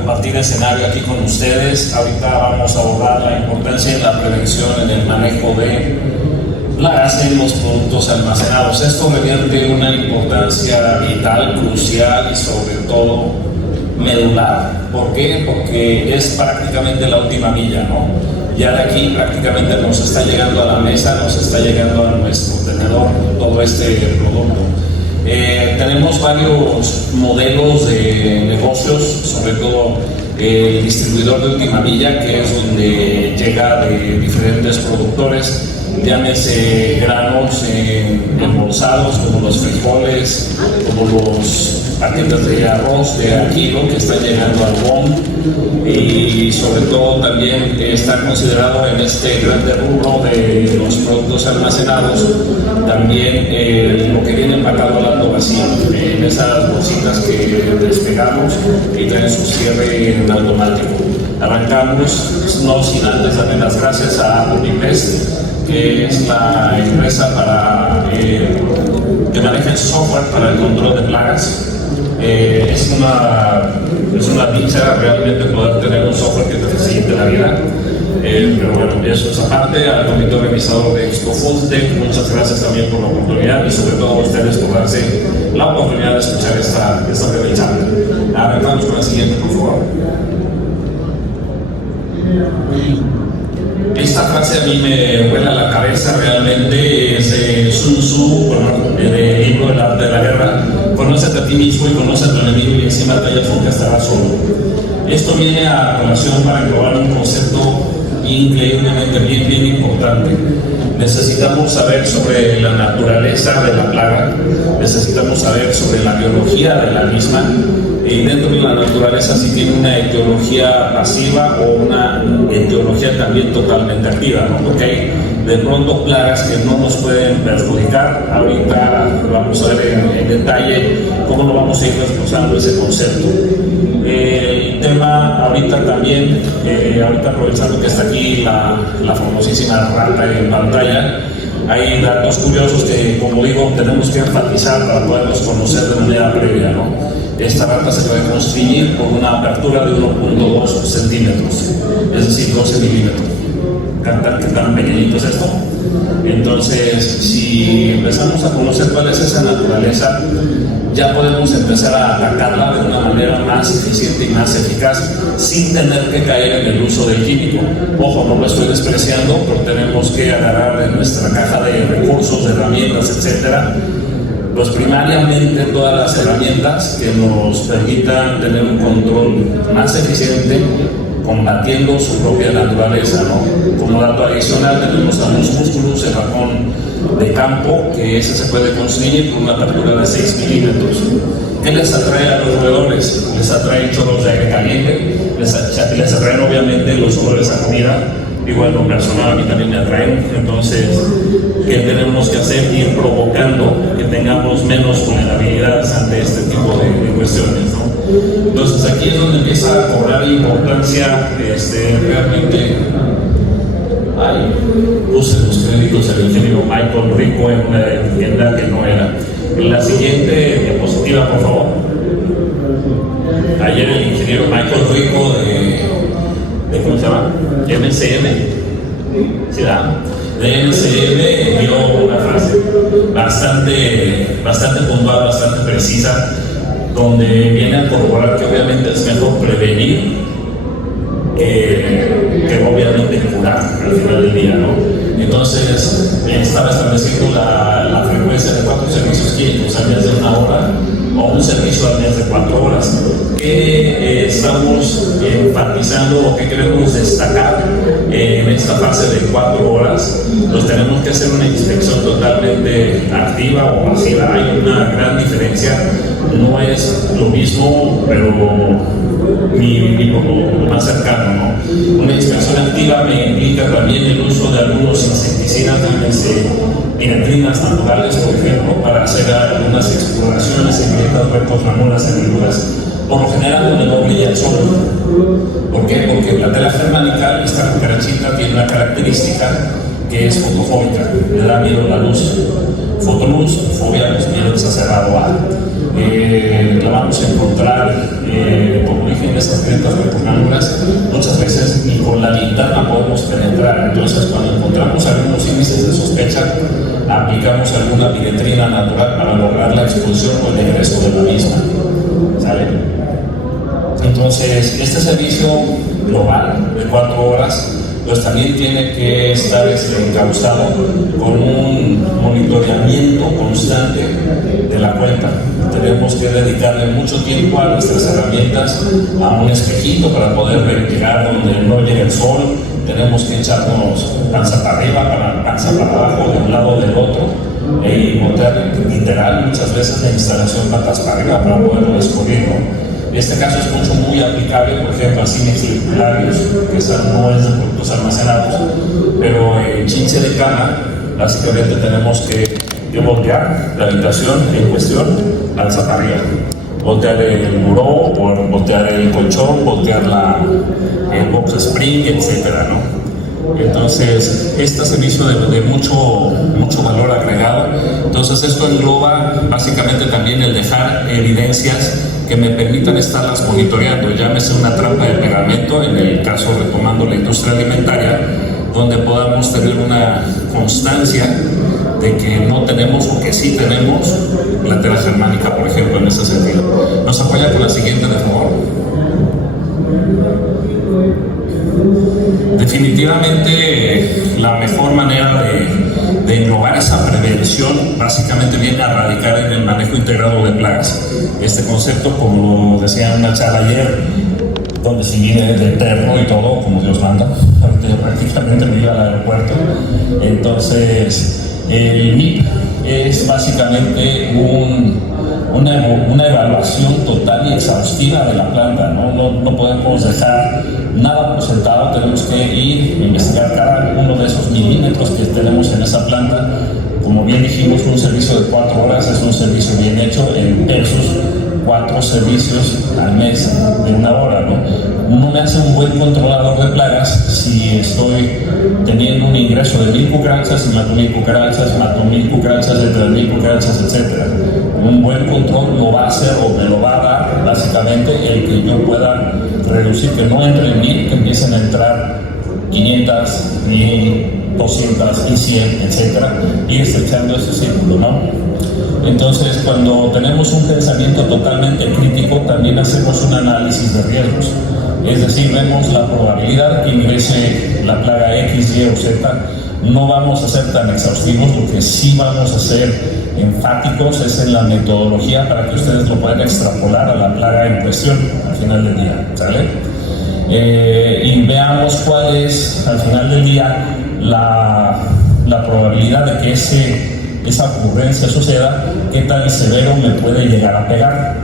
compartir escenario aquí con ustedes. Ahorita vamos a abordar la importancia de la prevención en el manejo de plagas en los productos almacenados. Esto revierte una importancia vital, crucial y sobre todo medular. ¿Por qué? Porque es prácticamente la última milla, ¿no? Ya de aquí prácticamente nos está llegando a la mesa, nos está llegando a nuestro tenedor todo este producto. Tenemos varios modelos de negocios, sobre todo el distribuidor de última milla, que es donde llega de diferentes productores, llámese granos embolsados como los frijoles, como los paquetes de arroz de kilo que están llegando al BOM, y sobre todo también está considerado en este grande rubro de los productos almacenados también lo que viene empacado al lado vacío, en esas bolsitas que despegamos y traen su cierre en automático. Arrancamos, no sin antes darle las gracias a Unipest, que es la empresa que maneja el software para el control de plagas. Es una dicha realmente poder tener un software que te facilite la vida. Pero bueno, eso es aparte. Al comité organizador de Expo Foodtech, muchas gracias también por la oportunidad y sobre todo a ustedes por darse la oportunidad de escuchar esta breve charla. Arrancamos con la siguiente, por favor. Esta frase a mí me vuela la cabeza, realmente es Sun Tzu, del libro El arte de la guerra. Conócete a ti mismo y conoce a tu enemigo y encima de ella nunca estarás solo. Esto viene a colación para englobar un concepto increíblemente bien importante. Necesitamos saber sobre la naturaleza de la plaga, necesitamos saber sobre la biología de la misma, y dentro de la naturaleza si tiene una etiología pasiva o una etiología también totalmente activa, ¿no? Porque hay de pronto plagas que no nos pueden perjudicar. Ahorita vamos a ver en detalle cómo lo vamos a ir desglosando ese concepto. El tema ahorita también, ahorita aprovechando que está aquí la famosísima rata en pantalla, hay datos curiosos que, como digo, tenemos que enfatizar para poderlos conocer de manera previa, ¿no? Esta rata se puede constriñir por una apertura de 1.2 centímetros, es decir, 12 milímetros. ¿Qué tan pequeñito es esto? Entonces, si empezamos a conocer cuál es esa naturaleza, ya podemos empezar a atacarla de una manera más eficiente y más eficaz sin tener que caer en el uso del químico. Ojo, no lo estoy despreciando, pero tenemos que agarrar de nuestra caja de recursos, de herramientas, etcétera, pues primariamente todas las herramientas que nos permitan tener un control más eficiente combatiendo su propia naturaleza, ¿no? Como dato adicional tenemos a los músculos, el ratón de campo, que ese se puede constriñir con una apertura de 6 milímetros. ¿Qué les atrae a los roedores? Les atraen chorros de aire caliente, les atraen obviamente los olores a comida. Igual lo personal a mí también me atraen. Entonces, ¿qué tenemos que hacer? Ir provocando que tengamos menos vulnerabilidades ante este tipo de cuestiones, ¿no? Entonces aquí es donde empieza a cobrar importancia realmente. Puse los créditos del ingeniero Michael Rico en una tienda que no era. En la siguiente diapositiva, por favor. Ayer el ingeniero Michael Rico ¿cómo se llama? MCM, ¿sí da? De MCM dio una frase bastante puntual, bastante precisa, donde viene a corroborar que obviamente es mejor prevenir que obviamente curar al final del día, ¿no? Entonces estaba estableciendo la frecuencia de 4 servicios clínicos al mes de 1 hora o un servicio al mes de 4 horas. ¿Qué estamos enfatizando o qué queremos destacar en esta fase de 4 horas? Pues tenemos que hacer una inspección totalmente activa o pasiva. Hay una gran diferencia, no es lo mismo, pero ni lo más cercano, ¿no? Una inspección activa me implica también el uso de algunos insecticidas, piratrinas naturales, por ejemplo, para hacer algunas exploraciones en grietas, huecos, ranuras, hendiduras, por lo general con el doble y el sol. ¿Por qué? Porque la tela germánica, esta cucarachita, tiene una característica que es fotofóbica, le da miedo a la luz. fotoluz, fobia a los miedos exacerbado a. La vamos a encontrar por origen de esas grietas rectangulares, muchas veces ni con la linterna podemos penetrar. Entonces, cuando encontramos algunos índices de sospecha, aplicamos alguna piretrina natural para lograr la expulsión o el egreso de la misma. ¿Sale? Entonces, este servicio global de 4 horas pues también tiene que estar encauzado con un monitoreamiento constante de la cuenta. Tenemos que dedicarle mucho tiempo a nuestras herramientas, a un espejito para poder verificar donde no llega el sol. Tenemos que echarnos panza para arriba, panza para abajo, de un lado o del otro, y montar literal muchas veces la instalación patas para arriba para poderlo descubrir, ¿no? Este caso es muy aplicable, por ejemplo, a cines circulares, que no es de productos almacenados, pero en chinche de cama, básicamente tenemos que voltear la habitación en cuestión al zaparilla. Voltear el buró, voltear el colchón, voltear el box spring, etcétera, ¿no? Entonces, este servicio de mucho valor agregado. Entonces, esto engloba básicamente también el dejar evidencias que me permitan estarlas monitoreando, llámese una trampa de pegamento, en el caso retomando la industria alimentaria, donde podamos tener una constancia de que no tenemos o que sí tenemos la tela germánica, por ejemplo, en ese sentido. ¿Nos apoya con la siguiente, de favor? Definitivamente la mejor manera de englobar esa prevención básicamente viene a radicar en el manejo integrado de plagas. Este concepto, como lo decía en una charla ayer, donde se viene de eterno y todo, como Dios manda, porque prácticamente me iba al aeropuerto. Entonces, el MIP es básicamente una evaluación total y exhaustiva de la planta, no podemos dejar nada por sentado, tenemos que ir a investigar cada uno de esos milímetros que tenemos en esa planta. Como bien dijimos, un servicio de 4 horas es un servicio bien hecho versus 4 servicios al mes de 1 hora, ¿no? Me hace un buen controlador de plagas si estoy teniendo un ingreso de 1000 cucarachas y mato 1000 cucarachas, mato 1000 cucarachas, entre 1000 cucarachas, etc. Un buen control lo va a hacer o me lo va a dar básicamente el que yo pueda reducir, que no entren 1000, que empiecen a entrar 500, 1000, 200 y 100, etc. Y estrechando ese círculo, ¿no? Entonces, cuando tenemos un pensamiento totalmente crítico, también hacemos un análisis de riesgos. Es decir, vemos la probabilidad que ingrese la plaga X, Y o Z. No vamos a ser tan exhaustivos, lo que sí vamos a ser enfáticos es en la metodología para que ustedes lo puedan extrapolar a la plaga en cuestión al final del día, ¿sale? Y veamos cuál es al final del día la probabilidad de que esa ocurrencia suceda, qué tan severo me puede llegar a pegar.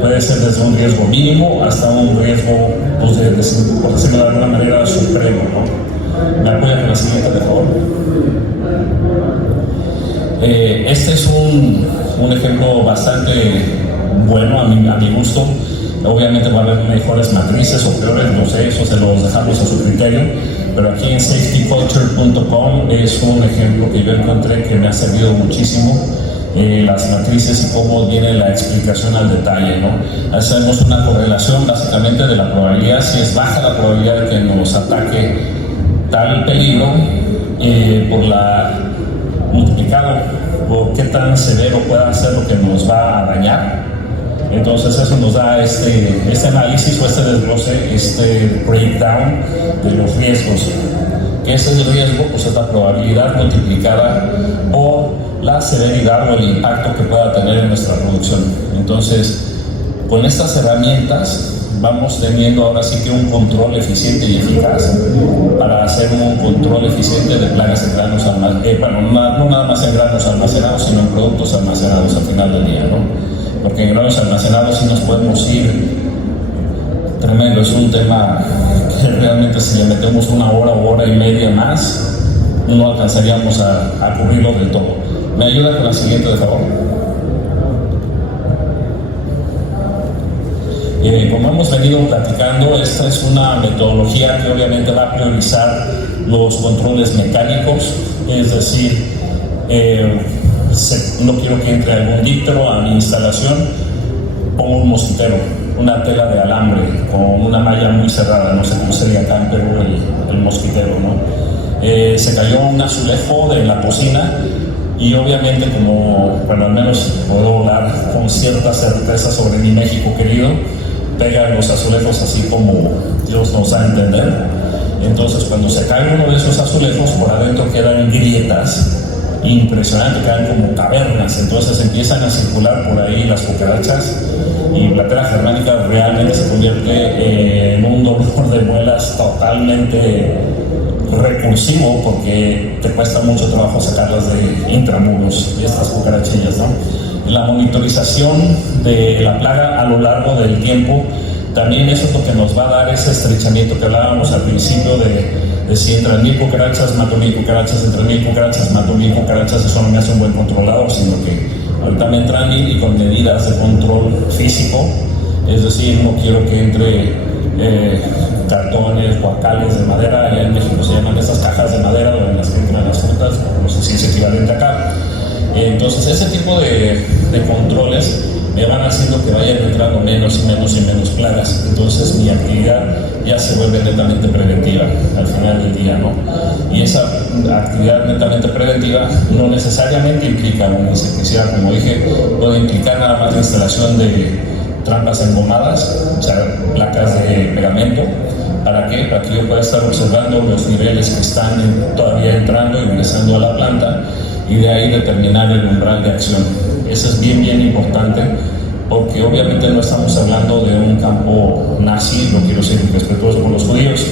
Puede ser desde un riesgo mínimo hasta un riesgo, pues, por decirlo de alguna manera, supremo, ¿no? ¿Me apoya con la siguiente, por favor? Este es un ejemplo bastante bueno a mi gusto. Obviamente va a haber mejores matrices o peores, no sé, eso se los dejamos a su criterio, pero aquí en safetyculture.com es un ejemplo que yo encontré que me ha servido muchísimo, las matrices y cómo viene la explicación al detalle, ¿no? Hacemos una correlación básicamente de la probabilidad, si es baja la probabilidad de que nos ataque tal peligro, por la multiplicado por qué tan severo pueda ser lo que nos va a dañar. Entonces eso nos da este análisis o este desglose, este breakdown de los riesgos. ¿Qué es el riesgo? Pues es la probabilidad multiplicada por la severidad o el impacto que pueda tener en nuestra producción. Entonces, con estas herramientas vamos teniendo ahora sí que un control eficiente y eficaz para hacer un control eficiente de plagas en granos almacenados, no nada más en granos almacenados, sino en productos almacenados al final del día, ¿no? Porque en granos almacenados sí nos podemos ir tremendo, es un tema que realmente si le metemos 1 hora o hora y media más, no alcanzaríamos a cubrirlo del todo. ¿Me ayuda con la siguiente, de favor? Como hemos venido platicando, esta es una metodología que obviamente va a priorizar los controles mecánicos, es decir, no quiero que entre algún díptero a mi instalación, pongo un mosquitero, una tela de alambre con una malla muy cerrada, no sé cómo sería acá en Perú el mosquitero, ¿no? Se cayó un azulejo de la cocina y obviamente, como, bueno, al menos puedo hablar con cierta certeza sobre mi México querido, pegan los azulejos así como Dios nos da a entender. Entonces, cuando se cae uno de esos azulejos, por adentro quedan grietas impresionantes, quedan como cavernas. Entonces empiezan a circular por ahí las cucarachas y la tela germánica realmente se convierte en un dolor de muelas totalmente recursivo, porque te cuesta mucho trabajo sacarlas de intramuros y estas cucarachillas, ¿no? La monitorización de la plaga a lo largo del tiempo también eso es lo que nos va a dar ese estrechamiento que hablábamos al principio de si entran 1000 cucarachas, mato 1000 cucarachas, entre 1000 cucarachas, mato 1000 cucarachas. Eso no me hace un buen controlador, sino que ahorita me entran 1000 y con medidas de control físico, es decir, no quiero que entre cartones, guacales de madera. Allá en México se llaman estas cajas de madera donde las que entran las frutas, no sé si es equivalente acá. Entonces ese tipo de controles me van haciendo que vayan entrando menos y menos y menos plagas. Entonces mi actividad ya se vuelve netamente preventiva al final del día, ¿no? Y esa actividad netamente preventiva no necesariamente implica una insecticida, como dije, puede implicar nada más la instalación de trampas engomadas, o sea, placas de pegamento. ¿Para qué? Para que yo pueda estar observando los niveles que están todavía entrando y ingresando a la planta y de ahí determinar el umbral de acción. Eso es bien, bien importante, porque obviamente no estamos hablando de un campo nazi, no quiero ser irrespetuoso con los judíos,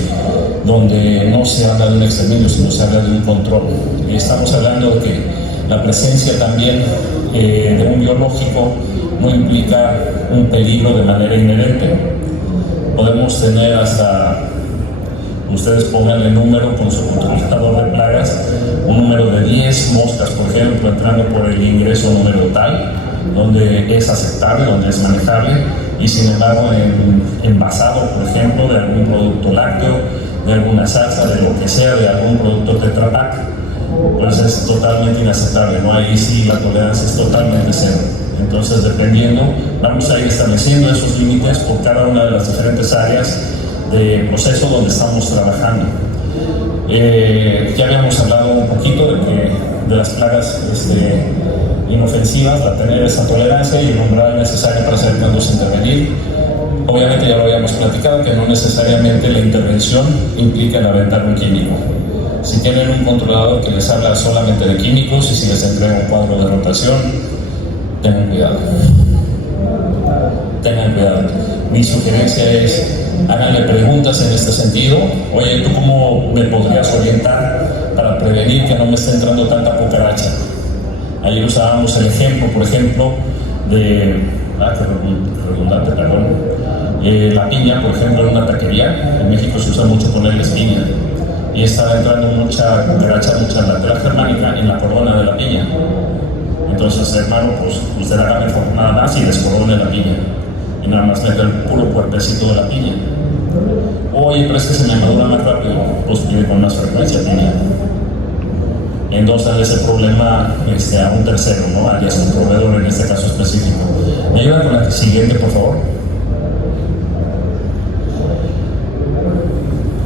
donde no se habla de un exterminio, sino se habla de un control. Y estamos hablando de que la presencia también de un biológico no implica un peligro de manera inherente. Podemos tener hasta, ustedes pónganle número con su controlador de plagas, un número de 10 moscas, por ejemplo, entrando por el ingreso número tal, donde es aceptable, donde es manejable, y sin embargo en envasado, por ejemplo, de algún producto lácteo, de alguna salsa, de lo que sea, de algún producto Tetra Pak, pues es totalmente inaceptable, ¿no? Ahí sí la tolerancia es totalmente cero. Entonces, dependiendo, vamos a ir estableciendo esos límites por cada una de las diferentes áreas de proceso donde estamos trabajando. Ya habíamos hablado un poquito de las plagas inofensivas, la tener esa tolerancia y el umbral necesario para saber cuándo intervenir. Obviamente ya lo habíamos platicado, que no necesariamente la intervención implica el aventar un químico. Si tienen un controlador que les habla solamente de químicos y si les entrega un cuadro de rotación, tengan cuidado. Tengan cuidado. Mi sugerencia es, háganle preguntas en este sentido. Oye, ¿tú cómo me podrías orientar para prevenir que no me esté entrando tanta cucaracha? Ayer usábamos el ejemplo, por ejemplo, de... qué redundante, perdón. La piña, por ejemplo, en una taquería. En México se usa mucho ponerles piña. Y estaba entrando mucha cucaracha, mucha en la tela germánica, en la corona de la piña. Entonces, hermano, pues usted haga nada más y descorone la piña. Y nada más mete el puro cuerpecito de la piña. Oye, pero es que se me madura más rápido, pues pide con más frecuencia piña. Entonces, ese problema a un tercero, ¿no? Alias un proveedor en este caso específico. ¿Me ayuda con la siguiente, por favor?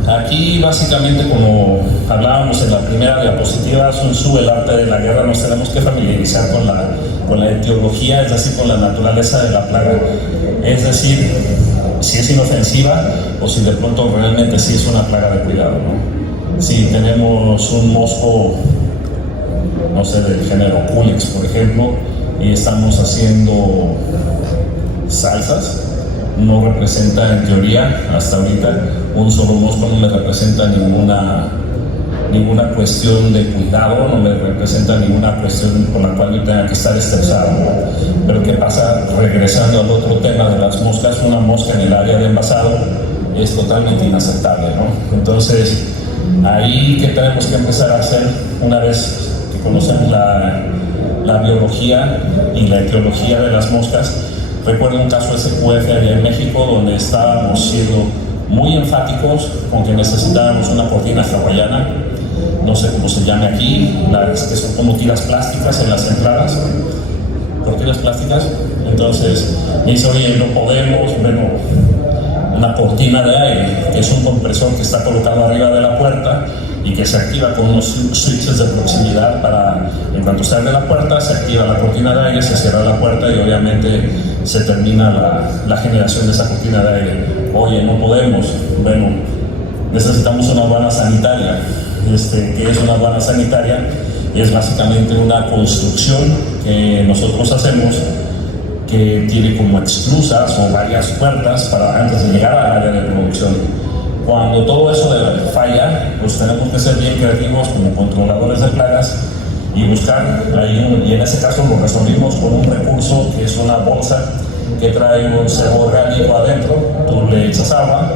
Aquí, básicamente, como hablábamos en la primera diapositiva, Sun Tzu, el arte de la guerra, nos tenemos que familiarizar con la etiología, es decir, con la naturaleza de la plaga. Es decir, si es inofensiva o si de pronto realmente sí es una plaga de cuidado, ¿no? Si tenemos un mosco, no sé, del género Culex, por ejemplo, y estamos haciendo salsas, no representa en teoría, hasta ahorita, un solo mosco no me representa ninguna cuestión de cuidado, no me representa ninguna cuestión con la cual yo tenga que estar estresado, ¿no? Pero ¿qué pasa? Regresando al otro tema de las moscas, una mosca en el área de envasado es totalmente inaceptable, ¿no? Entonces, ahí, ¿qué tenemos que empezar a hacer una vez que conocemos la biología y la etiología de las moscas? Recuerdo un caso SQF allá en México donde estábamos siendo muy enfáticos con que necesitábamos una cortina hawaiana no sé cómo se llame aquí, las que son como tiras plásticas en las entradas, cortinas plásticas. Entonces me dice, oye, no podemos, bueno, una cortina de aire, que es un compresor que está colocado arriba de la puerta y que se activa con unos switches de proximidad para, en cuanto se abre la puerta, se activa la cortina de aire, se cierra la puerta y obviamente se termina la generación de esa cortina de aire. Oye, no podemos, bueno, necesitamos una aduana sanitaria. ¿Qué es una aduana sanitaria? Es básicamente una construcción que nosotros hacemos que tiene como exclusas o varias puertas para antes de llegar al área de producción. Cuando todo eso falla, pues tenemos que ser bien creativos como controladores de plagas y buscar ahí, y en ese caso lo resolvimos con un recurso que es una bolsa que trae un cebo orgánico adentro. Tú le echas agua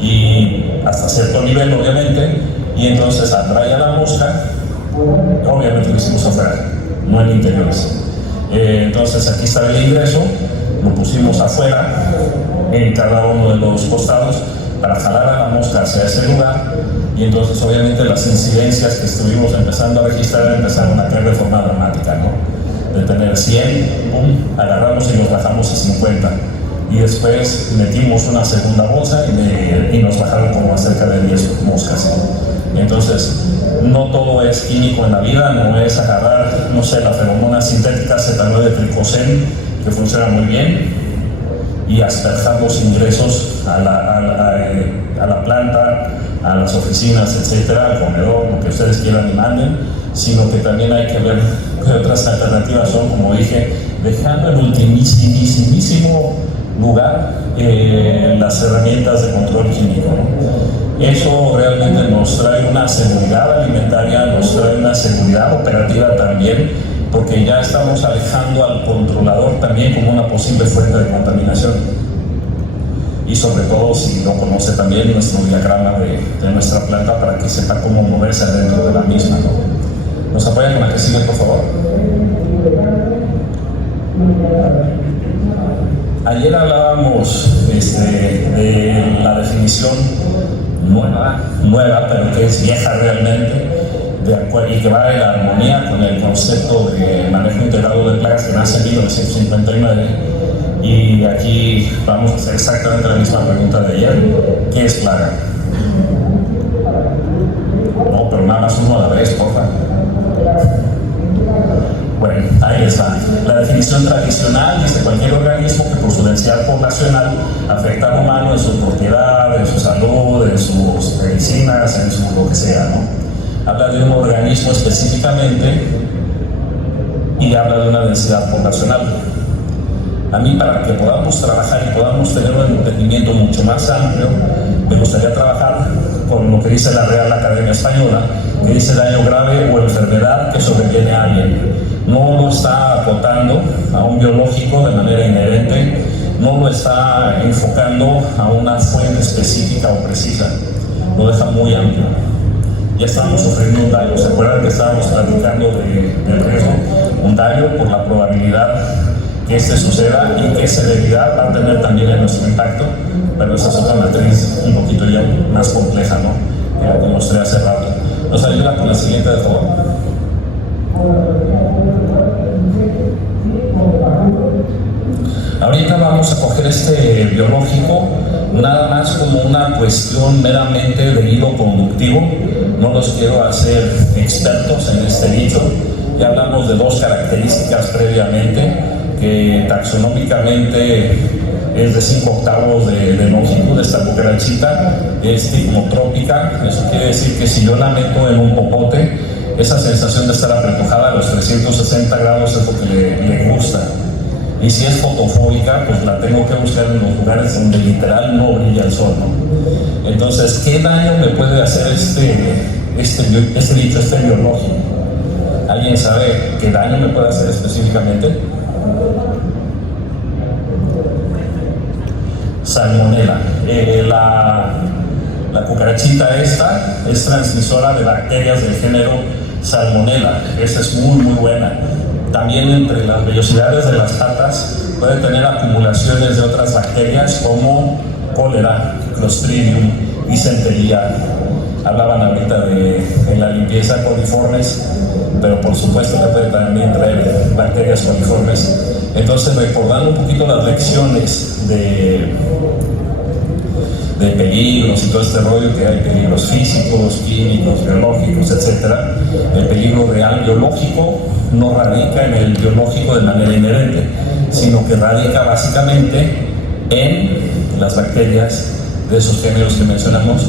y hasta cierto nivel obviamente, y entonces atrae a la mosca. Obviamente lo hicimos afuera, no en interiores. Entonces aquí está el ingreso, lo pusimos afuera en cada uno de los costados para jalar a la mosca hacia ese lugar, y entonces obviamente las incidencias que estuvimos empezando a registrar empezaron a caer de forma dramática, ¿no? De tener 100, pum, agarramos y nos bajamos a 50, y después metimos una segunda bolsa y nos bajaron como a cerca de 10 moscas. Entonces, no todo es químico en la vida, no es agarrar, no sé, la feromona sintética Z9-tricosén, que funciona muy bien, y asperjar los ingresos a la planta, a las oficinas, etcétera, al comedor, lo que ustedes quieran y manden, sino que también hay que ver qué otras alternativas son, como dije, dejando en ultimísimo lugar las herramientas de control químico, ¿no? Eso realmente nos trae una seguridad alimentaria, nos trae una seguridad operativa también, porque ya estamos alejando al controlador también como una posible fuente de contaminación. Y sobre todo si no conoce también nuestro diagrama de nuestra planta para que sepa cómo moverse dentro de la misma, ¿no? ¿Nos apoyan con la que sigue, por favor? Ayer hablábamos de la definición nueva, pero que es vieja realmente, y que va en armonía con el concepto de manejo integrado de plagas que nace en 1959. Y aquí vamos a hacer exactamente la misma pregunta de ayer: ¿qué es plaga? No, pero nada más uno a la vez, por favor. Bueno, ahí está. La definición tradicional dice cualquier organismo que por su densidad poblacional afecta al humano en su propiedad, en su salud, en sus medicinas, en su lo que sea, ¿no? Habla de un organismo específicamente y habla de una densidad poblacional. A mí, para que podamos trabajar y podamos tener un entendimiento mucho más amplio, me gustaría trabajar con lo que dice la Real Academia Española, que dice daño grave o enfermedad que sobreviene a alguien. No lo está acotando a un biológico de manera inherente, no lo está enfocando a una fuente específica o precisa, lo deja muy amplio. Ya estamos sufriendo un daño. ¿Se acuerdan que estábamos platicando del riesgo? Un daño por la probabilidad que suceda y qué severidad va a tener también en nuestro impacto, pero esa es otra matriz un poquito ya más compleja, ¿no? Que mostré hace rato. ¿Nos ayuda con la siguiente, de favor? Ahorita vamos a coger este biológico nada más como una cuestión meramente de hilo conductivo. No los quiero hacer expertos en este dicho. Ya hablamos de dos características previamente, que taxonómicamente es de 5 octavos de longitud. Esta cucarachita es tigmotrópica. Eso quiere decir que si yo la meto en un popote, esa sensación de estar apretujada a los 360 grados es lo que le gusta. Y si es fotofóbica, pues la tengo que buscar en los lugares donde literal no brilla el sol, ¿no? Entonces, ¿qué daño me puede hacer este biológico? ¿Alguien sabe qué daño me puede hacer específicamente? Salmonela. La cucarachita esta es transmisora de bacterias del género Salmonella. Esta es muy buena. También entre las vellosidades de las patas puede tener acumulaciones de otras bacterias como cólera, Clostridium, disentería. Hablaban ahorita de la limpieza coliformes, pero por supuesto que puede también traer bacterias coliformes. Entonces, recordando un poquito las lecciones de peligros y todo este rollo, que hay peligros físicos, químicos, biológicos, etc. El peligro real biológico no radica en el biológico de manera inherente, sino que radica básicamente en las bacterias de esos géneros que mencionamos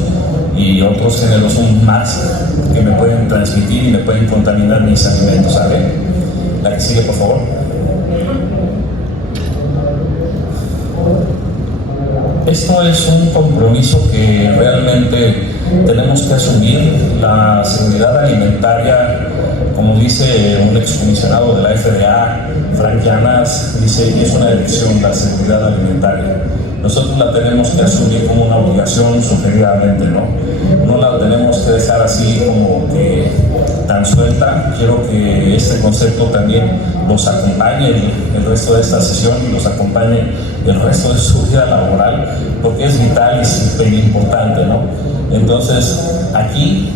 y otros géneros más que me pueden transmitir y me pueden contaminar mis alimentos, ¿sabe? La que sigue, por favor. Esto es un compromiso que realmente tenemos que asumir. La seguridad alimentaria, como dice un excomisionado de la FDA, Frank Llanas, dice que es una elección la seguridad alimentaria. Nosotros la tenemos que asumir como una obligación sugeridamente, ¿no? No la tenemos que dejar así como que tan suelta. Quiero que este concepto también los acompañe el resto de esta sesión y los acompañe el resto de su vida laboral, porque es vital y súper importante, ¿no? Entonces, aquí,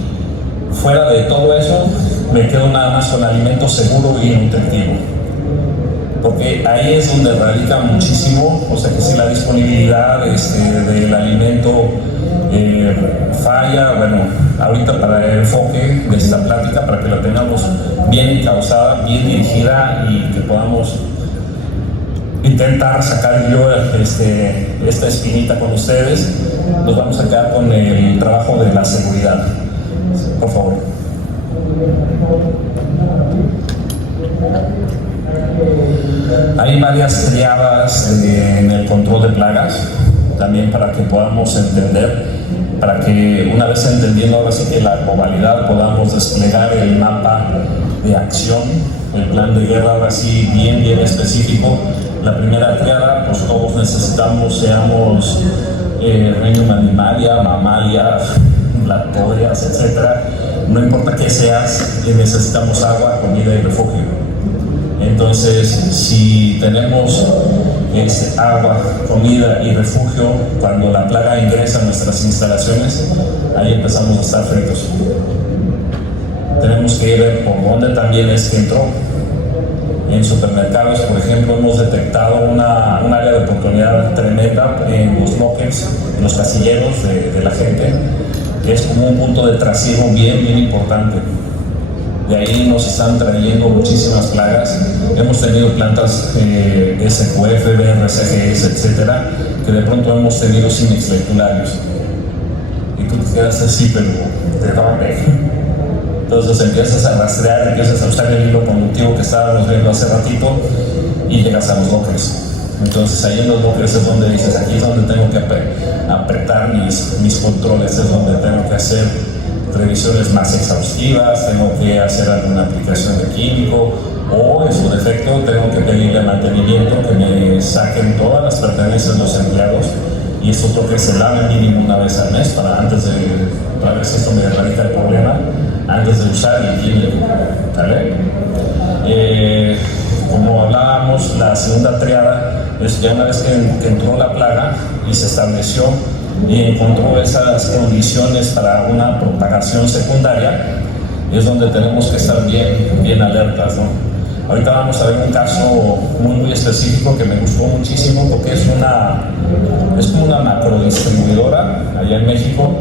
fuera de todo eso, me quedo nada más con alimento seguro y nutritivo, porque ahí es donde radica muchísimo. O sea que si la disponibilidad del alimento falla, bueno, ahorita para el enfoque de esta plática, para que la tengamos bien encauzada, bien dirigida y que podamos intentar sacar yo esta espinita con ustedes, nos vamos a quedar con el trabajo de la seguridad. Por favor. Hay varias triadas en el control de plagas, también para que podamos entender, para que una vez entendiendo ahora sí que la globalidad podamos desplegar el mapa de acción, el plan de guerra ahora sí bien específico. La primera triada, pues todos necesitamos, seamos reino animalia, mamalia, lactóreas, etc. No importa qué seas, necesitamos agua, comida y refugio. Entonces, si tenemos agua, comida y refugio, cuando la plaga ingresa a nuestras instalaciones, ahí empezamos a estar fritos. Tenemos que ver por dónde también es que entró. En supermercados, por ejemplo, hemos detectado un área de oportunidad tremenda en los lockers, en los casilleros de la gente, que es como un punto de trasiego bien importante. De ahí nos están trayendo muchísimas plagas. Hemos tenido plantas SQF, BRCGS, etcétera, que de pronto hemos tenido cines lectularios. Y tú te quedas así, pero ¿de dónde? Entonces empiezas a rastrear, empiezas a usar el hilo conductivo que estábamos viendo hace ratito y llegas a los lockers. Entonces ahí en los lockers es donde dices, aquí es donde tengo que apretar mis controles, es donde tengo que hacer revisiones más exhaustivas, tengo que hacer alguna aplicación de químico o en su defecto tengo que pedirle mantenimiento que me saquen todas las pertenencias de los empleados y esto toca que se lave mínimo una vez al mes para ver si esto me erradica el problema antes de usar el químico, ¿vale? Como hablábamos, la segunda triada es ya una vez que entró la plaga y se estableció y encontró esas condiciones para una propagación secundaria, es donde tenemos que estar bien alertas, ¿no? Ahorita vamos a ver un caso muy específico que me gustó muchísimo porque es como una macrodistribuidora allá en México,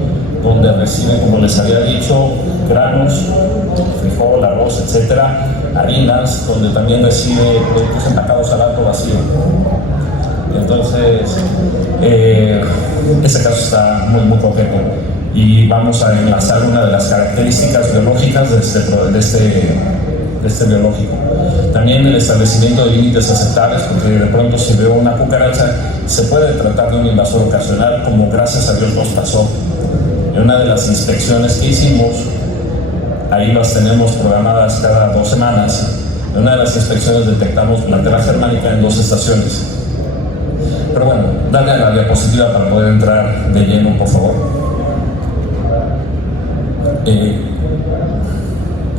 donde recibe, como les había dicho, granos, frijol, arroz, etcétera, harinas, donde también recibe productos empacados al alto vacío. Entonces, ese caso está muy concreto y vamos a enlazar una de las características biológicas de este biológico. También el establecimiento de límites aceptables, porque de pronto si veo una cucaracha se puede tratar de un invasor ocasional, como gracias a Dios nos pasó. En una de las inspecciones que hicimos, ahí las tenemos programadas cada 2 semanas, en una de las inspecciones detectamos plantera germánica en 2 estaciones. Pero bueno, dale a la diapositiva para poder entrar de lleno, por favor.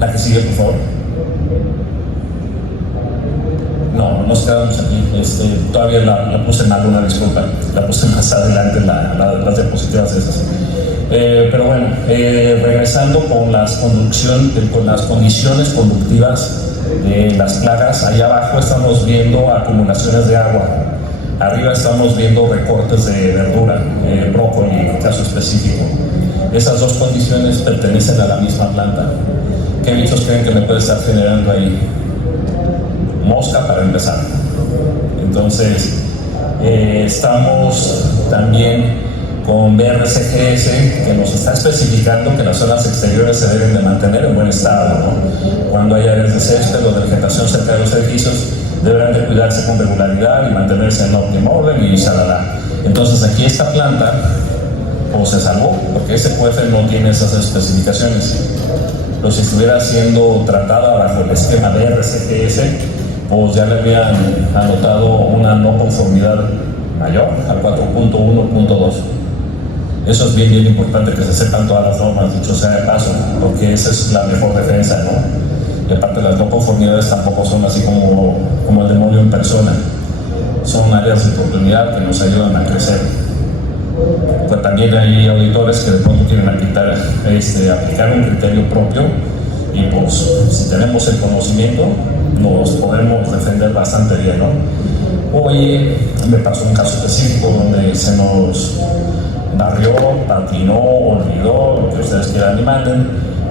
La que sigue, por favor. No, nos quedamos aquí. Todavía la puse mal, una disculpa. La puse más adelante, las diapositivas esas. Pero bueno, regresando con con las condiciones conductivas de las plagas, allá abajo estamos viendo acumulaciones de agua. Arriba estamos viendo recortes de verdura, brócoli en caso específico. Esas dos condiciones pertenecen a la misma planta. ¿Qué bichos creen que me puede estar generando ahí? Mosca para empezar. Entonces, estamos también con BRCGS, que nos está especificando que las zonas exteriores se deben de mantener en buen estado, ¿no? Cuando hay áreas de césped o de vegetación cerca de los edificios, deberán de cuidarse con regularidad y mantenerse en óptimo orden y shalala. Entonces aquí esta planta pues se salvó, porque ese QF no tiene esas especificaciones. Pero si estuviera siendo tratada bajo el esquema de RCGS, pues ya le habían anotado una no conformidad mayor al 4.1.2. Eso es bien importante, que se sepan todas las normas, dicho sea de paso, porque esa es la mejor defensa, ¿no? Y aparte las no conformidades tampoco son así como el demonio en persona. Son áreas de oportunidad que nos ayudan a crecer. Pues también hay auditores que de pronto quieren aplicar un criterio propio, y pues si tenemos el conocimiento nos podemos defender bastante bien, ¿no? Hoy me pasó un caso específico donde se nos barrió, patinó, olvidó, lo que ustedes quieran y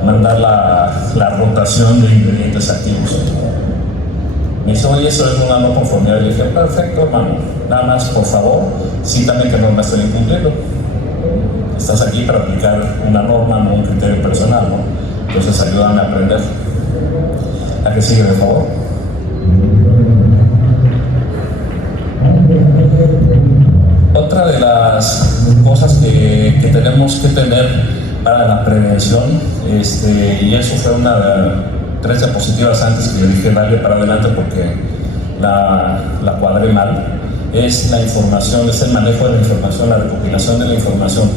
mandar la rotación de ingredientes activos. Me dice, oye, eso es una no conformidad. Y le dije, perfecto, hermano, nada más, por favor, cítame qué norma estoy incumpliendo. Estás aquí para aplicar una norma, no un criterio personal, ¿no? Entonces ayúdame a aprender. ¿A qué sigue, de favor? Otra de las cosas que tenemos que tener para la prevención, y eso fue tres diapositivas antes que le dije darle para adelante porque la cuadré mal, es la información, es el manejo de la información, la recopilación de la información.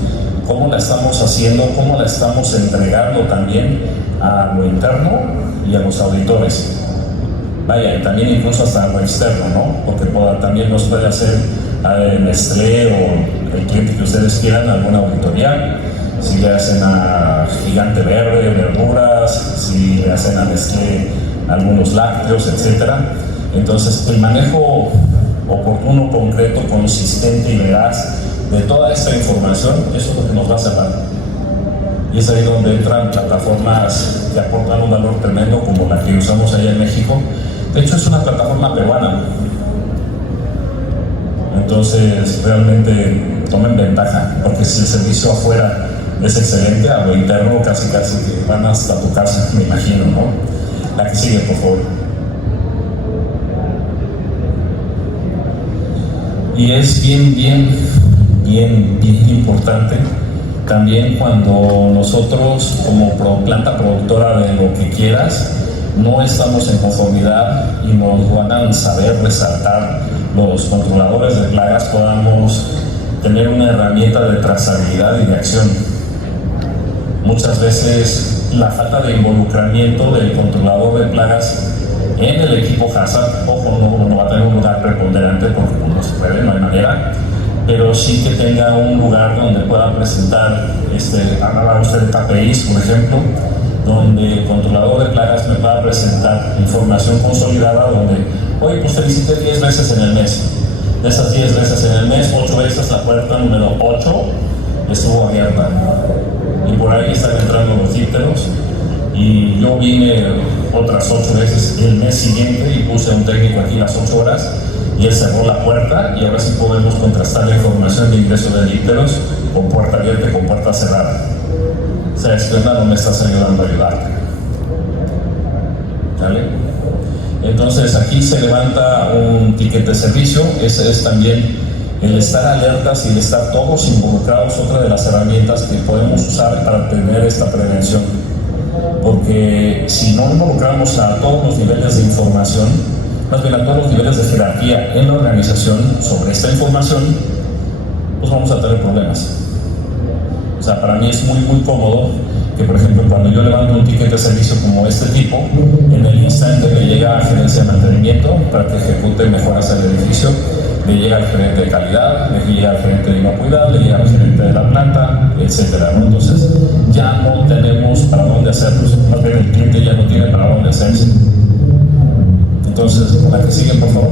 ¿Cómo la estamos haciendo? ¿Cómo la estamos entregando también a lo interno y a los auditores? Vaya, y también incluso hasta lo externo, ¿no? Porque también nos puede hacer Nestlé o el cliente que ustedes quieran alguna auditoría. Si le hacen a Gigante Verde verduras, si le hacen a Nestlé algunos lácteos, etc. Entonces, el manejo oportuno, concreto, consistente y veraz de toda esta información, eso es lo que nos va a salvar. Y es ahí donde entran plataformas que aportan un valor tremendo, como la que usamos allá en México. De hecho, es una plataforma peruana. Entonces, realmente tomen ventaja, porque si el servicio afuera es excelente, a lo interno casi que van hasta tu casa, me imagino, ¿no? La que sigue, por favor. Y es bien importante también cuando nosotros, como planta productora de lo que quieras, no estamos en conformidad y nos van a saber resaltar los controladores de plagas, podamos tener una herramienta de trazabilidad y de acción. Muchas veces la falta de involucramiento del controlador de plagas en el equipo HACCP, ojo, no va a tener un lugar preponderante porque no se puede, no hay manera, pero sí que tenga un lugar donde pueda presentar, hablaba usted de KPIs, por ejemplo, donde el controlador de plagas me pueda presentar información consolidada donde, oye, pues te visité 10 veces en el mes. De esas 10 veces en el mes, 8 veces la puerta número 8 estuvo abierta. Y por ahí están entrando los dípteros. Y yo vine otras 8 veces el mes siguiente y puse a un técnico aquí las 8 horas y él cerró la puerta, y ahora sí podemos contrastar la información de ingreso de dípteros con puerta abierta y con puerta cerrada. O sea, no me estás ayudando a ayudarte. ¿Vale? Entonces aquí se levanta un ticket de servicio. Ese es también el estar alertas y el estar todos involucrados, otra de las herramientas que podemos usar para tener esta prevención. Porque si no involucramos a todos los niveles de información, más bien a todos los niveles de jerarquía en la organización sobre esta información, pues vamos a tener problemas. O sea, para mí es muy cómodo que, por ejemplo, cuando yo levanto un ticket de servicio como este tipo, en el instante le llega a gerencia de mantenimiento para que ejecute mejoras al edificio, le llega al gerente de calidad, le llega al gerente de inocuidad, le llega al gerente de la planta, etcétera, ¿no? Entonces ya no tenemos para dónde hacerlos, más bien el cliente ya no tiene para dónde hacerse. Entonces, la que sigue, por favor.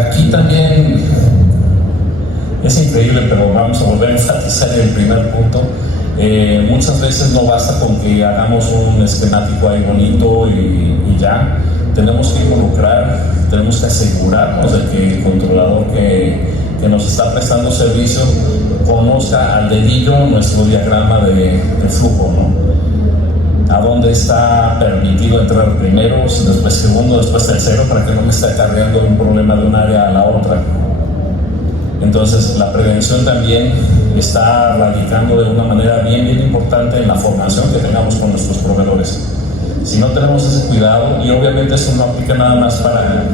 Aquí también es increíble, pero vamos a volver a enfatizar el primer punto. Muchas veces no basta con que hagamos un esquemático ahí bonito y ya. Tenemos que involucrar, tenemos que asegurarnos de que el controlador que nos está prestando servicio conozca al dedillo nuestro diagrama de flujo, ¿no? A dónde está permitido entrar primero, después segundo, después tercero, para que no me esté acarreando un problema de un área a la otra. Entonces, la prevención también está radicando de una manera bien importante en la formación que tengamos con nuestros proveedores. Si no tenemos ese cuidado, y obviamente eso no aplica nada más para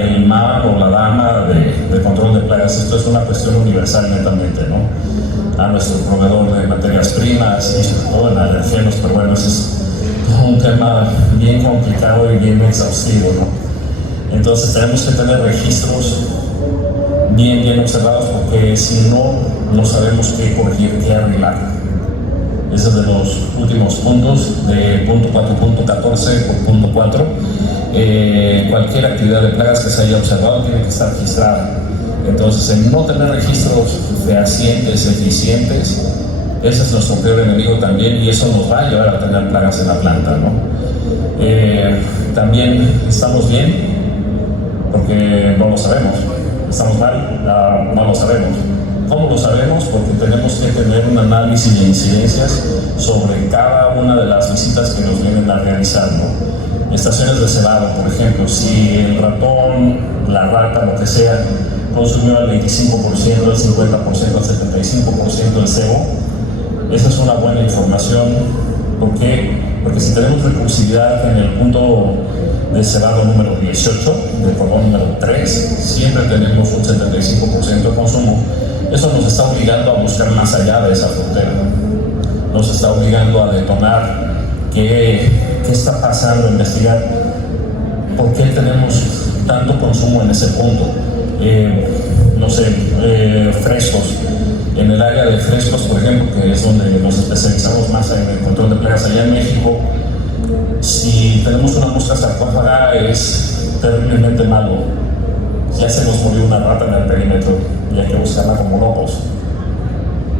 el MAP o la DAMA de control de plagas, esto es una cuestión universal netamente, ¿no? A nuestro proveedor de materias primas y sobre todo en alergenos, pero bueno, ese es un tema bien complicado y bien exhaustivo, ¿no? Entonces tenemos que tener registros bien observados, porque si no sabemos qué corregir, qué arreglar. Ese es de los últimos puntos de punto 4.14 por punto 4. Cualquier actividad de plagas que se haya observado tiene que estar registrada. Entonces, en no tener registros fehacientes, eficientes, ese es nuestro peor enemigo también, y eso nos va a llevar a tener plagas en la planta, ¿no? También estamos bien, porque no lo sabemos. Estamos mal, no lo sabemos. ¿Cómo lo sabemos? Porque tenemos que tener un análisis de incidencias sobre cada una de las visitas que nos vienen a realizar, ¿no? Estaciones de cebado, por ejemplo, si el ratón, la rata, lo que sea, consumió el 25%, el 50%, el 75% del cebo, esa es una buena información. ¿Por qué? Porque si tenemos recursividad en el punto de cebado número 18, del cordón número 3, siempre tenemos un 75% de consumo. Eso nos está obligando a buscar más allá de esa frontera. Nos está obligando a detonar qué está pasando, a investigar por qué tenemos tanto consumo en ese punto. No sé, frescos. En el área de frescos, por ejemplo, que es donde nos especializamos más en el control de plagas allá en México, si tenemos una mosca sarcófaga es terriblemente malo. Ya se nos murió una rata en el perímetro y hay que buscarla como locos.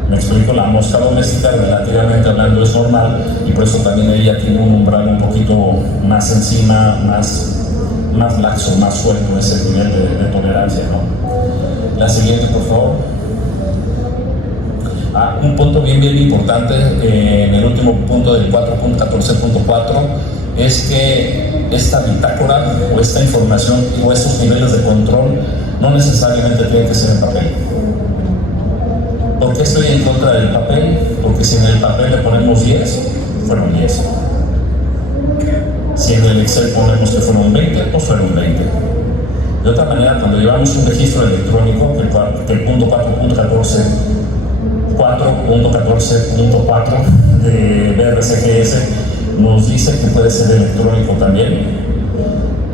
Me explico, la mosca doméstica, relativamente hablando, es normal, y por eso también ella tiene un umbral un poquito más encima, más laxo, más suelto ese nivel de tolerancia, ¿no? La siguiente, por favor. Un punto bien importante en el último punto del 4.14.4 es que esta bitácora o esta información o estos niveles de control no necesariamente tienen que ser en papel. ¿Por qué estoy en contra del papel? Porque si en el papel le ponemos 10, fueron 10. Si en el Excel ponemos que fueron 20, pues fueron 20. De otra manera, cuando llevamos un registro electrónico, que el punto 4.14.4 de BRCGS nos dice que puede ser electrónico también.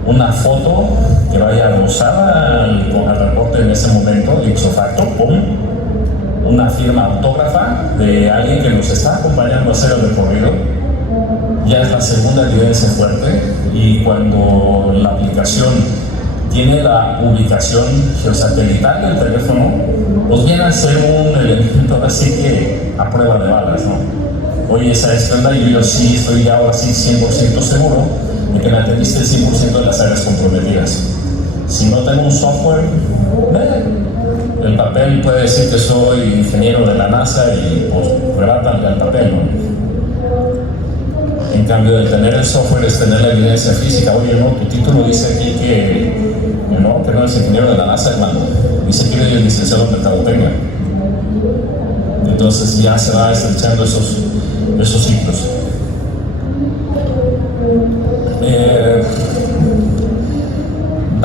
Una foto que vaya adosada al reporte en ese momento, ipso facto, ¡pum! Una firma autógrafa de alguien que nos está acompañando a hacer el recorrido. Ya es la segunda evidencia fuerte, y cuando la aplicación tiene la ubicación geosatelital del teléfono, pues viene a ser un elemento así que a prueba de balas, ¿no? Oye, ¿sabes qué onda? Yo sí estoy ahora sí 100% seguro de que me atendiste el 100% de las áreas comprometidas. Si no tengo un software, el papel puede decir que soy ingeniero de la NASA y pues rebátale al papel, ¿no? En cambio, de tener el software es tener la evidencia física. Oye, no, tu título dice aquí que no eres ingeniero de la NASA, hermano. Dice que eres licenciado en mercadotecnia. Entonces ya se va estrechando esos ciclos.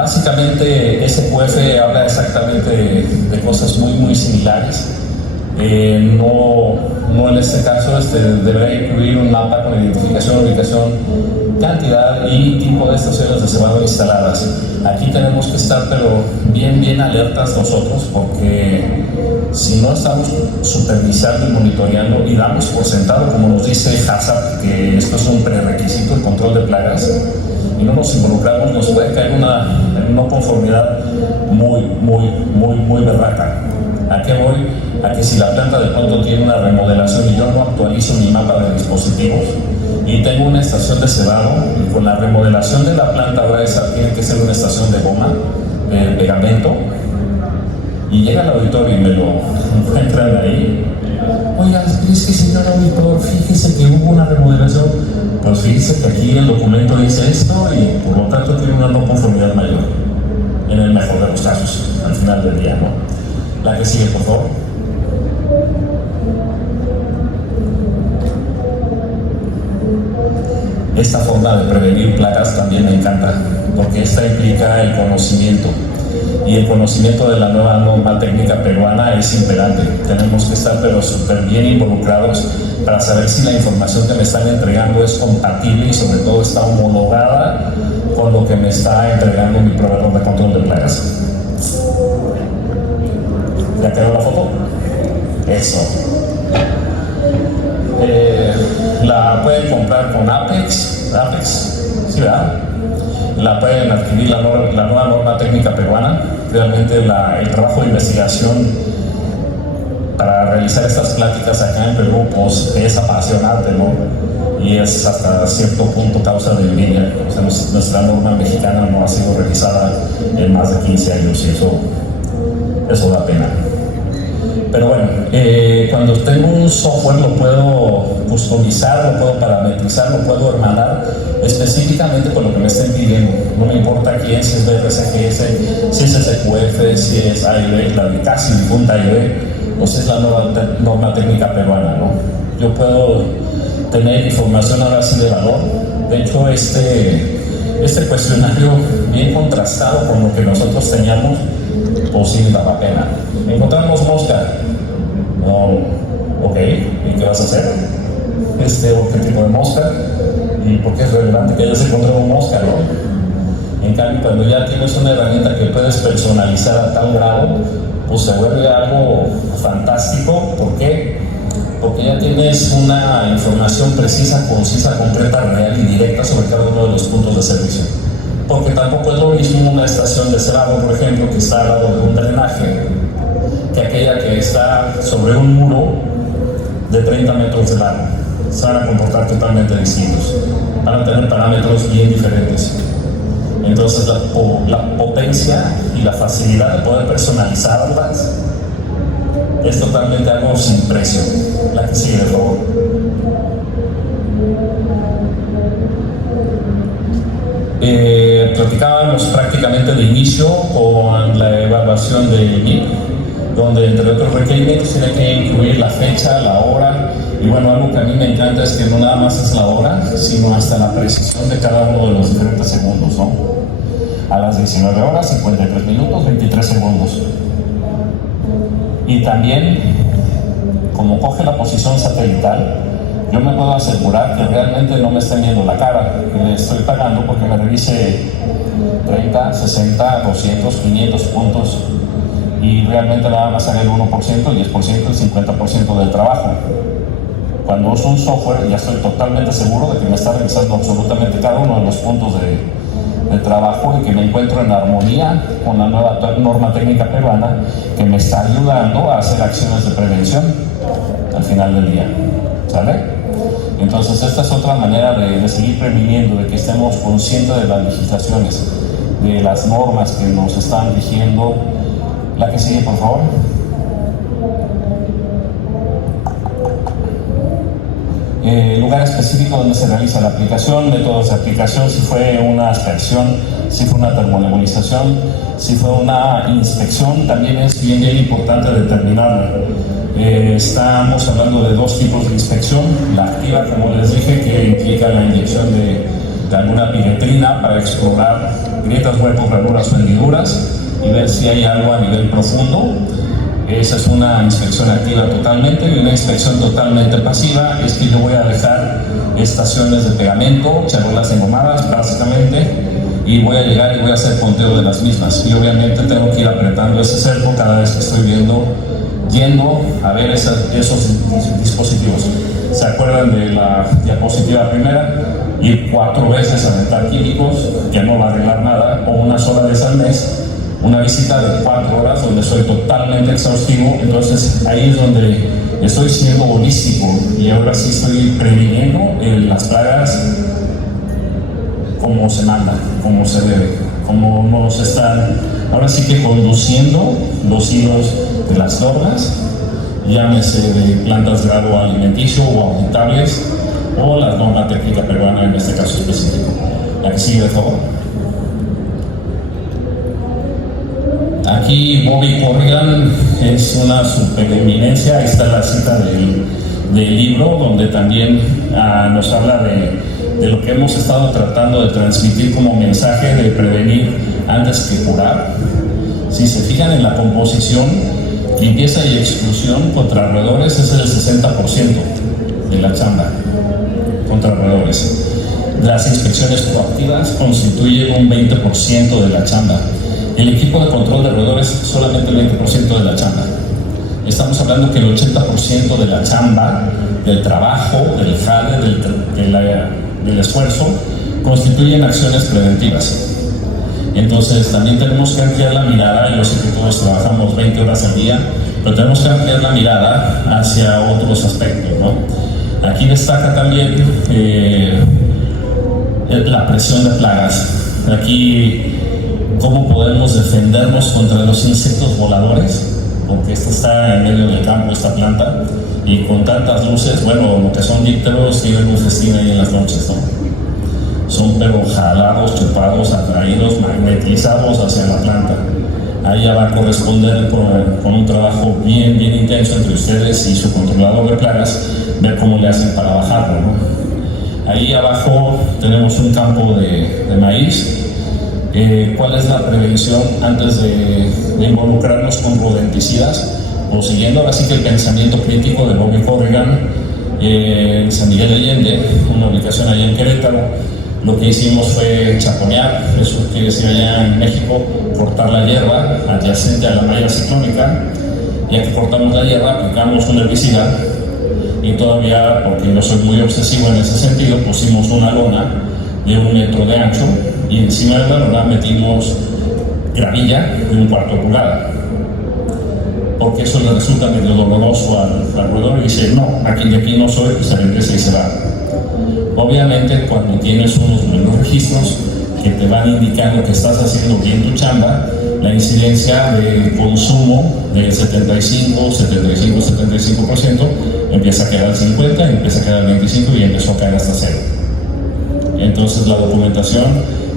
Básicamente, SQF habla exactamente de cosas muy similares. No en este caso deberá incluir un mapa con identificación, ubicación, cantidad y tipo de estaciones de cebado instaladas. Aquí tenemos que estar pero bien alertas nosotros, porque si no estamos supervisando y monitoreando y damos por sentado, como nos dice HACCP, que esto es un prerequisito, el control de plagas, y no nos involucramos, nos puede caer una no conformidad muy berraca. ¿A qué voy? A que si la planta de pronto tiene una remodelación y yo no actualizo mi mapa de dispositivos y tengo una estación de cebado, y con la remodelación de la planta ahora esa tiene que ser una estación de goma, de pegamento, y llega al auditorio y me lo encuentran ahí. Oiga, es que señor auditor, fíjese que hubo una remodelación. Pues fíjese que aquí el documento dice esto y por lo tanto tiene una no conformidad mayor, en el mejor de los casos, al final del día, ¿no? La que sigue, por favor. Esta forma de prevenir plagas también me encanta, porque esta implica el conocimiento. Y el conocimiento de la nueva norma técnica peruana es imperante. Tenemos que estar pero súper bien involucrados para saber si la información que me están entregando es compatible y sobre todo está homologada con lo que me está entregando mi proveedor de control de plagas. ¿Ya quedó la foto? Eso. La pueden comprar con Apex, ¿sí, verdad? La pueden adquirir la nueva norma técnica peruana. Realmente el trabajo de investigación para realizar estas pláticas acá en Perú pues, es apasionante, ¿no? Y es hasta cierto punto causa de envidia. O sea, nuestra norma mexicana no ha sido revisada en más de 15 años y eso da pena. Pero bueno, cuando tengo un software lo puedo customizar, lo puedo parametrizar, lo puedo hermanar específicamente con lo que me estén pidiendo. No me importa quién, si es BRCGS, si es SQF, si es AIB, la de casi punta AIB, o si es la nueva norma técnica peruana, ¿no? Yo puedo tener información ahora sí de valor. De hecho, este cuestionario bien contrastado con lo que nosotros teníamos, pues sí daba pena. Encontramos mosca. No, ok, ¿y qué vas a hacer? ¿Qué tipo de mosca? ¿Y por qué es relevante que hayas encontrado mosca, no? En cambio, cuando ya tienes una herramienta que puedes personalizar a tal grado, pues se vuelve algo fantástico. ¿Por qué? Porque ya tienes una información precisa, concisa, concreta, real y directa sobre cada uno de los puntos de servicio. Porque tampoco es lo mismo una estación de cebado, por ejemplo, que está al lado de un drenaje, que aquella que está sobre un muro de 30 metros de largo. Se van a comportar totalmente distintos, van a tener parámetros bien diferentes. Entonces la potencia y la facilidad de poder personalizarlas es totalmente algo sin precio. La que sigue, por favor. Platicábamos prácticamente de inicio con la evaluación del MIP, donde entre otros requerimientos tiene que incluir la fecha, la hora, y bueno, algo que a mí me encanta es que no nada más es la hora, sino hasta la precisión de cada uno de los diferentes segundos, ¿no? A las 19 horas, 53 minutos, 23 segundos. Y también, como coge la posición satelital, yo me puedo asegurar que realmente no me estén viendo la cara, que le estoy pagando porque me revise 30, 60, 200, 500 puntos y realmente nada más haga el 1%, el 10%, el 50% del trabajo. Cuando uso un software ya estoy totalmente seguro de que me está revisando absolutamente cada uno de los puntos de trabajo y que me encuentro en armonía con la nueva norma técnica peruana que me está ayudando a hacer acciones de prevención al final del día. ¿Sale? Entonces esta es otra manera de seguir previniendo, de que estemos conscientes de las legislaciones, de las normas que nos están rigiendo. La que sigue, por favor. Lugar específico donde se realiza la aplicación, métodos de aplicación, si fue una aspersión, si fue una termonebulización, si fue una inspección, también es bien importante determinarla. Estamos hablando de dos tipos de inspección: la activa, como les dije, que implica la inyección de alguna piretrina para explorar grietas, huecos, ranuras o hendiduras y ver si hay algo a nivel profundo. Esa es una inspección activa totalmente, y una inspección totalmente pasiva es que yo voy a dejar estaciones de pegamento, charolas engomadas básicamente, y voy a llegar y voy a hacer conteo de las mismas. Y obviamente tengo que ir apretando ese cerco cada vez que estoy yendo a ver esos dispositivos. ¿Se acuerdan de la diapositiva primera? Ir 4 veces a aventar químicos, que no va a arreglar nada, o una sola vez al mes. Una visita de 4 horas donde soy totalmente exhaustivo. Entonces ahí es donde estoy siendo holístico y ahora sí estoy previniendo las plagas como se manda, como se debe, como nos están ahora sí que conduciendo los hilos de las normas, llámese de plantas de grado alimenticio o auditables, o la norma técnica peruana en este caso específico. La que sigue, por favor. Aquí Bobby Corrigan es una supereminencia. Ahí está la cita del libro, donde también nos habla de lo que hemos estado tratando de transmitir como mensaje de prevenir antes que curar. Si se fijan en la composición, limpieza y exclusión contra roedores es el 60% de la chamba contra roedores. Las inspecciones proactivas constituyen un 20% de la chamba. El equipo de control de roedores solamente el 20% de la chamba. Estamos hablando que el 80% de la chamba, del trabajo, del jale, del esfuerzo, constituyen acciones preventivas. Entonces también tenemos que ampliar la mirada. Yo sé que todos trabajamos 20 horas al día, pero tenemos que ampliar la mirada hacia otros aspectos, ¿no? Aquí destaca también la presión de plagas. Aquí, cómo podemos defendernos contra los insectos voladores, porque esta está en medio del campo, esta planta, y con tantas luces, bueno, lo que son dípteros tienen un festín ahí en las noches, ¿no? Son pero jalados, chupados, atraídos, magnetizados hacia la planta. Ahí ya va a corresponder con un trabajo bien intenso entre ustedes y su controlador de plagas, ver cómo le hacen para bajarlo, ¿no? Ahí abajo tenemos un campo de maíz. ¿Cuál es la prevención antes de involucrarnos con rodenticidas? O siguiendo ahora sí que el pensamiento crítico de Bobby Corrigan en San Miguel de Allende, una ubicación allá en Querétaro, lo que hicimos fue chaponear, eso quiere decir allá en México, cortar la hierba adyacente a la malla ciclónica. Ya que cortamos la hierba, aplicamos un herbicida, y todavía, porque yo soy muy obsesivo en ese sentido, pusimos una lona de 1 metro de ancho, y encima de la lona metimos gravilla de 1/4 pulgada, porque eso le resulta medio doloroso al roedor y dice, no, aquí de aquí no soy, y se regresa y se va. Obviamente, cuando tienes unos buenos registros que te van indicando que estás haciendo bien tu chamba, la incidencia de consumo del 75% empieza a quedar al 50%, empieza a quedar al 25% y empezó a caer hasta 0. Entonces la documentación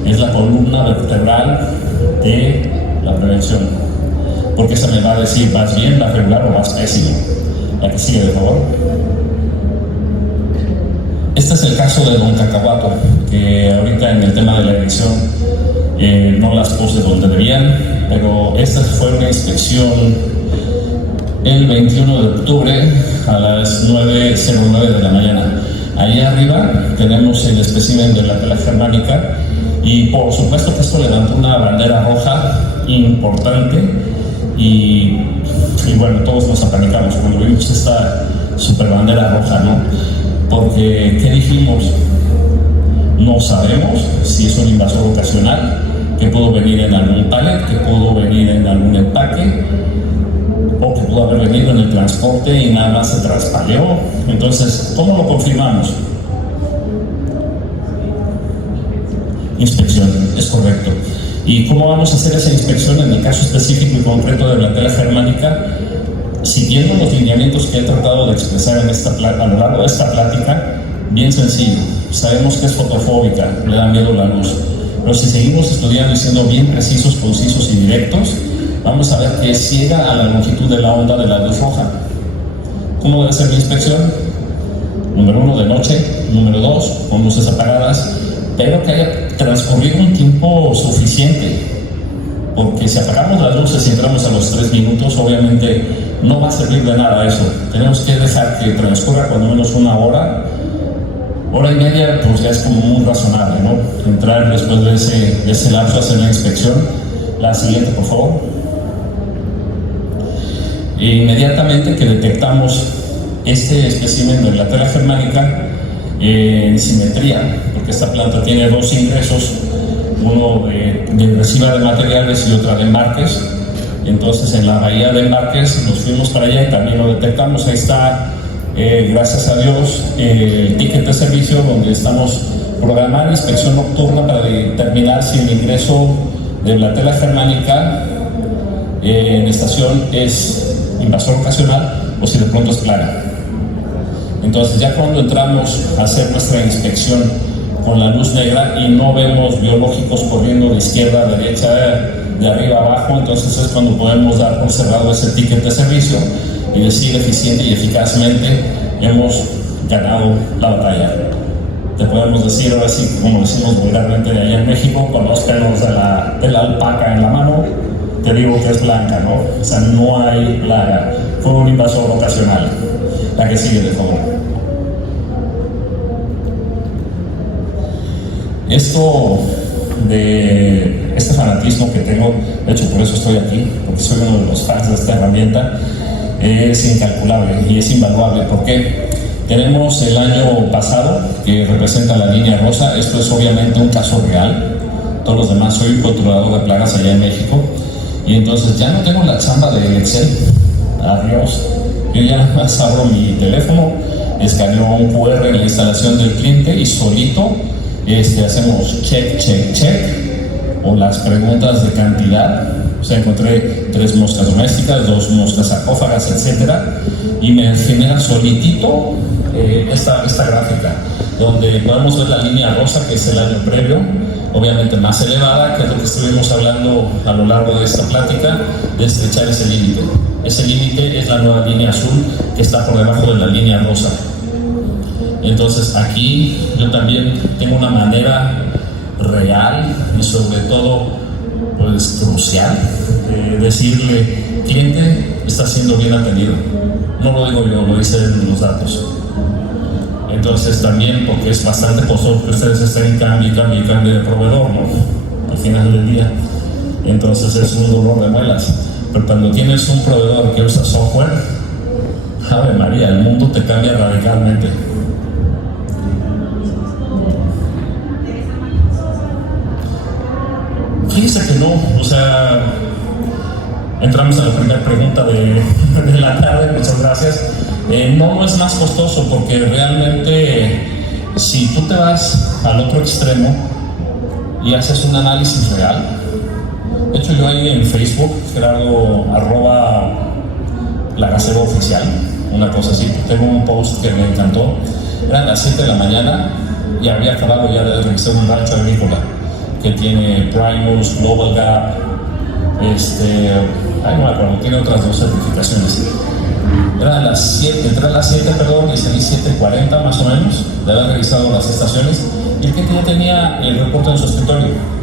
es la columna vertebral de la prevención, porque esta me va a decir, ¿vas bien, vas regular o vas pésimo? La que sigue, por favor. Este es el caso de Don Cacahuato, que ahorita en el tema de la edición no las puse donde debían, pero esta fue una inspección el 21 de octubre a las 9:09 de la mañana. Ahí arriba tenemos el espécimen de la tela germánica, y por supuesto que esto levantó una bandera roja importante, y bueno, todos nos apanicamos cuando vimos esta super bandera roja, ¿no? Porque, ¿qué dijimos? No sabemos si es un invasor ocasional, que pudo venir en algún pallet, que pudo venir en algún empaque, o que pudo haber venido en el transporte y nada más se traspaleó. Entonces, ¿cómo lo confirmamos? Inspección, es correcto. ¿Y cómo vamos a hacer esa inspección en el caso específico y concreto de la tela germánica? Siguiendo los lineamientos que he tratado de expresar a lo largo de esta plática, bien sencillo. Sabemos que es fotofóbica, le da miedo la luz, pero si seguimos estudiando y siendo bien precisos, concisos y directos, vamos a ver que es ciega a la longitud de la onda de la luz roja. ¿Cómo debe ser la inspección? Número 1, de noche. Número 2, con luces apagadas. Espero que haya transcurrido un tiempo suficiente, porque si apagamos las luces y entramos a los 3 minutos, obviamente no va a servir de nada eso. Tenemos que dejar que transcurra cuando menos una hora y media, pues ya es como muy razonable, ¿no? Entrar después de ese lapso a hacer la inspección. La siguiente, por favor. Inmediatamente que detectamos este espécimen de Glatella germanica en simetría, porque esta planta tiene 2 ingresos, uno de resiva de materiales y otra de embarques. Entonces en la bahía de embarques nos fuimos para allá y también lo detectamos. Ahí está, gracias a Dios, el ticket de servicio donde estamos programando inspección nocturna para determinar si el ingreso de Glatella germanica en estación es invasor ocasional o si de pronto es plaga. Entonces ya cuando entramos a hacer nuestra inspección con la luz negra y no vemos biológicos corriendo de izquierda a derecha, de arriba a abajo, entonces es cuando podemos dar por cerrado ese ticket de servicio y decir eficiente y eficazmente hemos ganado la batalla. Te podemos decir ahora sí, como decimos vulgarmente de allá en México, con los pelos de la alpaca en la mano, te digo que es blanca, ¿no? O sea, no hay plaga, fue un invasor ocasional. La que sigue, de favor. Esto de este fanatismo que tengo, de hecho por eso estoy aquí, porque soy uno de los fans de esta herramienta, es incalculable y es invaluable. ¿Por qué? Tenemos el año pasado, que representa la línea rosa. Esto es obviamente un caso real. Todos los demás, soy controlador de plagas allá en México, y entonces ya no tengo la chamba de Excel. Adiós. Yo ya nada más abro mi teléfono, escaneo un QR en la instalación del cliente y solito hacemos check, check, check, o las preguntas de cantidad. O sea, encontré 3 moscas domésticas, 2 moscas sarcófagas, etcétera, y me genera solitito esta gráfica, donde podemos ver la línea rosa, que es el año previo, obviamente más elevada, que es lo que estuvimos hablando a lo largo de esta plática, de estrechar ese límite. Ese límite es la nueva línea azul que está por debajo de la línea rosa. Entonces aquí yo también tengo una manera real y sobre todo pues crucial de decirle: cliente, está siendo bien atendido. No lo digo yo, lo dicen los datos. Entonces también, porque es bastante costoso que ustedes estén cambio de proveedor, ¿no? Al final del día. Entonces es un dolor de muelas. Pero cuando tienes un proveedor que usa software, Ave María, el mundo te cambia radicalmente. Fíjese que no, o sea, entramos a la primera pregunta de la tarde, muchas gracias. No es más costoso, porque realmente si tú te vas al otro extremo y haces un análisis real. De hecho, yo ahí en Facebook, Gerardo @Plagacero Oficial, una cosa así, tengo un post que me encantó. Eran las 7 de la mañana y había acabado ya de revisar un rancho agrícola que tiene Primus, Global Gap, no me acuerdo, tiene otras 2 certificaciones. Eran las 7, entré a las 7, y salí 7:40 más o menos, de haber revisado las estaciones, y el cliente ya tenía el reporte en su escritorio.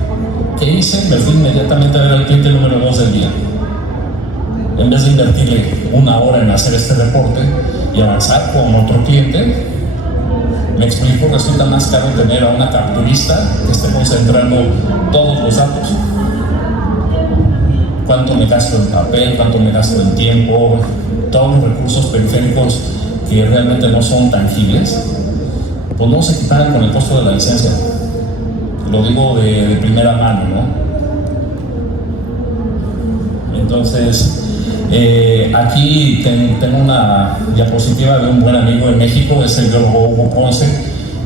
¿Qué hice? Me fui inmediatamente a ver al cliente número 2 del día. En vez de invertirle 1 hora en hacer este reporte y avanzar con otro cliente, me explico, resulta más caro tener a una capturista que esté concentrando todos los datos. Cuánto me gasto en papel, cuánto me gasto en tiempo, todos los recursos periféricos que realmente no son tangibles, pues no se equiparan con el costo de la licencia. Lo digo de primera mano, ¿no? Entonces, aquí tengo una diapositiva de un buen amigo en México, es el biólogo Hugo Ponce,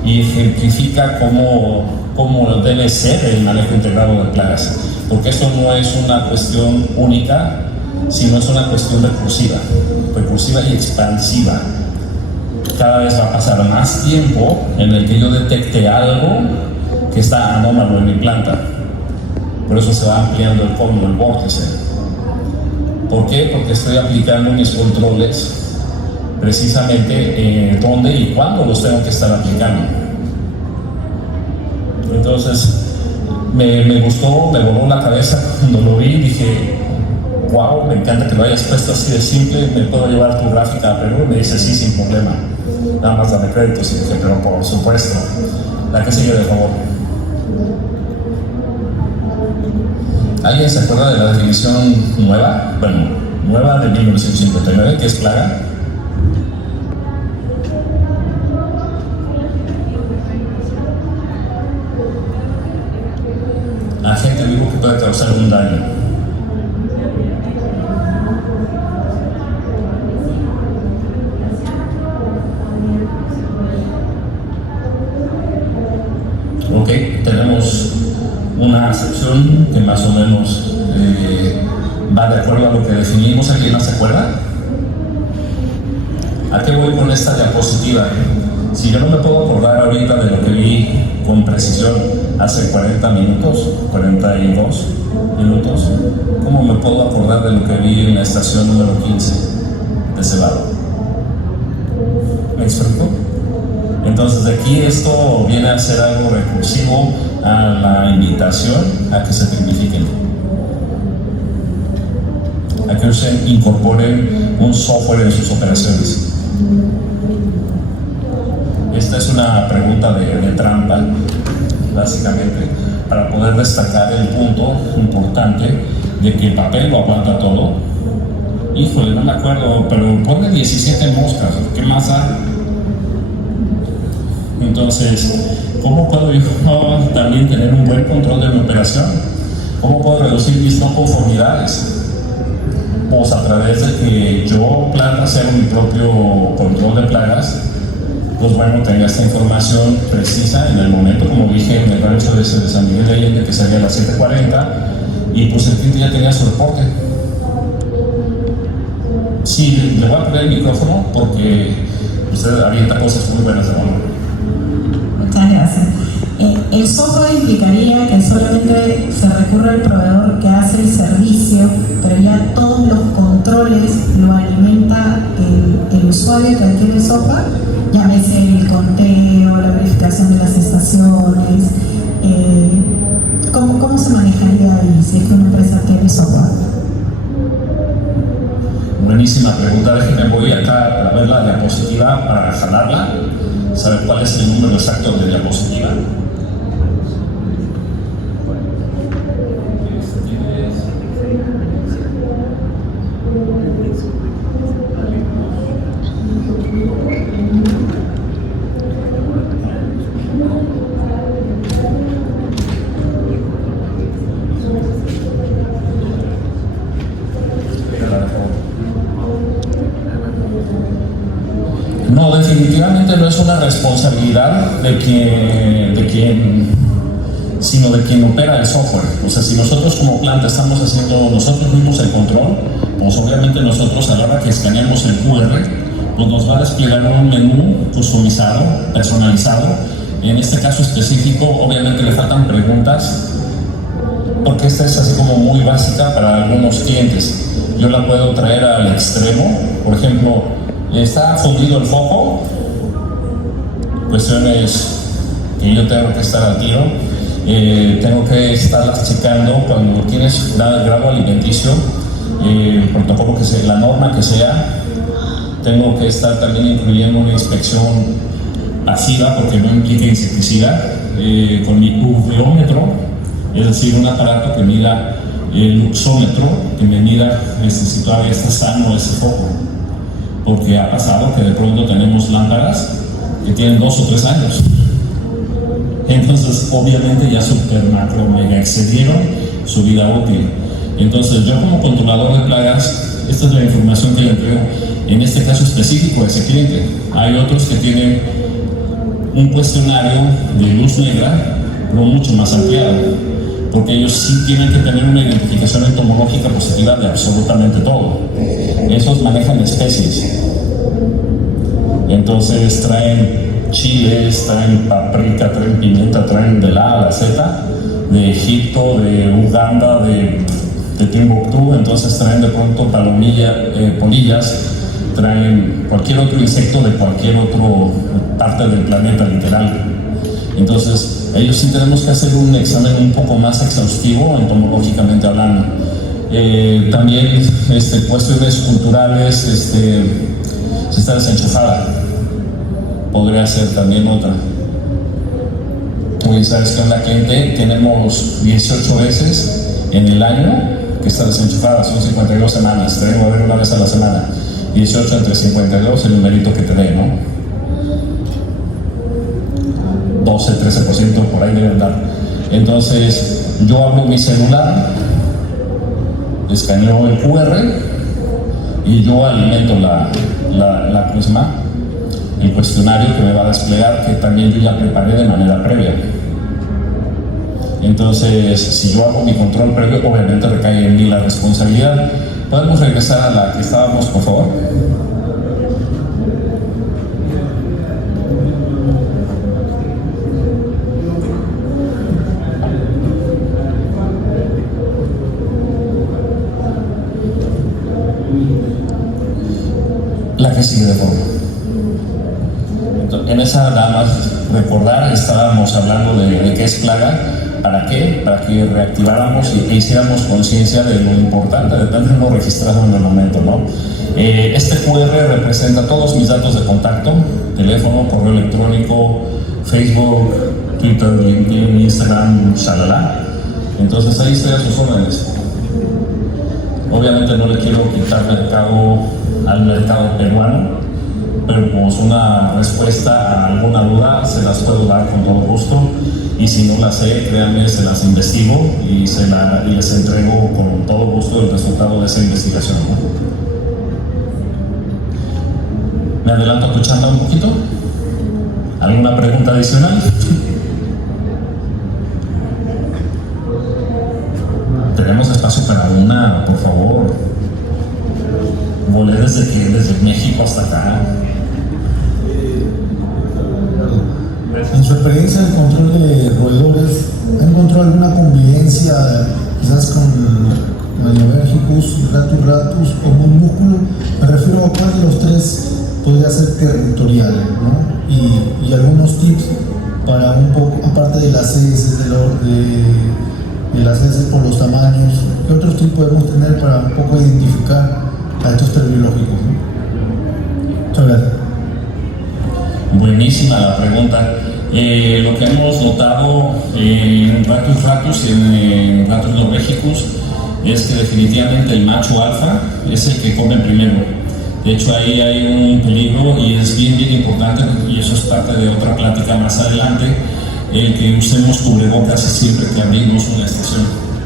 y ejemplifica cómo debe ser el manejo integrado de plagas, porque esto no es una cuestión única, sino es una cuestión recursiva y expansiva. Cada vez va a pasar más tiempo en el que yo detecte algo que está anómalo en mi planta. Por eso se va ampliando el cono, el vórtice. ¿Por qué? Porque estoy aplicando mis controles precisamente dónde y cuándo los tengo que estar aplicando. Entonces me gustó, me voló la cabeza cuando lo vi, dije, wow, me encanta que lo hayas puesto así de simple, me puedo llevar tu gráfica a Perú. Me dice, sí, sin problema, nada más dame créditos. Y dije, pero por supuesto. La que sigue, de favor. ¿Alguien se acuerda de la definición nueva? Bueno, nueva de 1959, que es plaga. Agente vivo que puede causar un daño. Ok, tenemos una acepción que más o menos va de acuerdo a lo que definimos. ¿Alguien más se acuerda? ¿A qué voy con esta diapositiva? Si yo no me puedo acordar ahorita de lo que vi con precisión hace 40 minutos, 42 minutos, ¿cómo me puedo acordar de lo que vi en la estación número 15 de Cebado? ¿Me explico? Entonces de aquí esto viene a ser algo recursivo a la invitación a que se tecnifiquen, a que usen, incorporen un software en sus operaciones. Esta es una pregunta de trampa, básicamente, para poder destacar el punto importante de que el papel lo aguanta todo. Híjole, no me acuerdo, pero ponle 17 moscas, ¿qué más da? Entonces, ¿cómo puedo yo también tener un buen control de mi operación? ¿Cómo puedo reducir mis no conformidades? Pues a través de que yo, planta, hacer mi propio control de plagas, pues bueno, tenga esta información precisa en el momento, como dije, en el rancho de San Miguel de Allende, que salía a las 7:40, y pues el cliente ya tenía su reporte. Sí, le voy a poner el micrófono porque usted avienta cosas muy buenas de mano. Muchas gracias. El software implicaría que solamente se recurre al proveedor que hace el servicio, pero ya todos los controles lo alimenta el usuario que adquiere el software, llámese el conteo, la verificación de las estaciones. ¿Cómo se manejaría ahí si es que una empresa adquiere el software? Buenísima pregunta. Déjenme, voy acá a ver la diapositiva para jalarla, saber cuál es el número exacto de diapositiva. No, definitivamente no es una responsabilidad de quien, sino de quien opera el software. O sea, si nosotros como planta estamos haciendo nosotros mismos el control, pues obviamente nosotros a la hora que escaneamos el QR, pues nos va a desplegar un menú customizado, personalizado. En este caso específico, obviamente le faltan preguntas, porque esta es así como muy básica para algunos clientes. Yo la puedo traer al extremo, por ejemplo, ¿está fundido el foco? Cuestiones que yo tengo que estar al tiro. Tengo que estarlas checando cuando tienes grado alimenticio, el protocolo que sea, la norma que sea. Tengo que estar también incluyendo una inspección pasiva porque no implica insecticida, con mi uveómetro, es decir, un aparato que mida el luxómetro, que me mida si todavía está sano ese foco. Porque ha pasado que de pronto tenemos lámparas que tienen 2 o 3 años. Entonces, obviamente ya super macro mega excedieron su vida útil. Entonces, yo como controlador de plagas, esta es la información que le entrego en este caso específico a ese cliente. Hay otros que tienen un cuestionario de luz negra, pero mucho más ampliado, porque ellos sí tienen que tener una identificación entomológica positiva de absolutamente todo. Esos manejan especies. Entonces traen chiles, traen paprika, traen pimienta, traen de la A a la Z, de Egipto, de Uganda, de Timbuktu. Entonces traen de pronto polillas, traen cualquier otro insecto de cualquier otra parte del planeta, literal. Entonces ellos sí tenemos que hacer un examen un poco más exhaustivo, entomológicamente hablando. También cuestiones culturales, si está desenchufada, podría ser también otra. Oye, ¿sabes qué onda, gente? Tenemos 18 veces en el año que está desenchufada, son 52 semanas, tenemos que ver una vez a la semana. 18 entre 52, el numerito que te dé, ¿no? 12, 13%, por ahí deben dar. Entonces, yo abro mi celular, escaneo el QR y yo alimento ¿cómo se llama? El cuestionario que me va a desplegar, que también yo ya preparé de manera previa. Entonces, si yo hago mi control previo, obviamente recae en mí la responsabilidad. ¿Podemos regresar a la que estábamos, por favor? La que sigue de forma. En esa, nada más recordar, estábamos hablando de qué es plaga, ¿para qué? Para que reactiváramos y hiciéramos conciencia de lo importante de tenerlo registrado en el momento, ¿no? Este QR representa todos mis datos de contacto, teléfono, correo electrónico, Facebook, Twitter, LinkedIn, Instagram, shalala. Entonces ahí estoy a sus órdenes. Obviamente no le quiero quitar mercado al mercado peruano, pero como es una respuesta a alguna duda, se las puedo dar con todo gusto, y si no las sé, créanme, se las investigo y les entrego con todo gusto el resultado de esa investigación, ¿no? ¿Me adelanto a tu chamba un poquito? ¿Alguna pregunta adicional? Tenemos espacio para una, por favor. Volé desde México hasta acá. En su experiencia de control de roedores, ¿ha encontrado alguna convivencia quizás con Alevérgicus, Ratus o Músculo? Me refiero a cuál de los tres podría ser territorial, ¿no? Y algunos tips para un poco, aparte de las heces, de las heces por los tamaños, ¿qué otros tips podemos tener para un poco identificar a estos terbiológicos, ¿no? Muchas gracias. Buenísima la pregunta. Lo que hemos notado en Ratus y en Ratus Norvegicus es que definitivamente el macho alfa es el que come primero. De hecho, ahí hay un peligro y es bien importante, y eso es parte de otra plática más adelante, el que usemos cubrebocas siempre que abrimos una estación.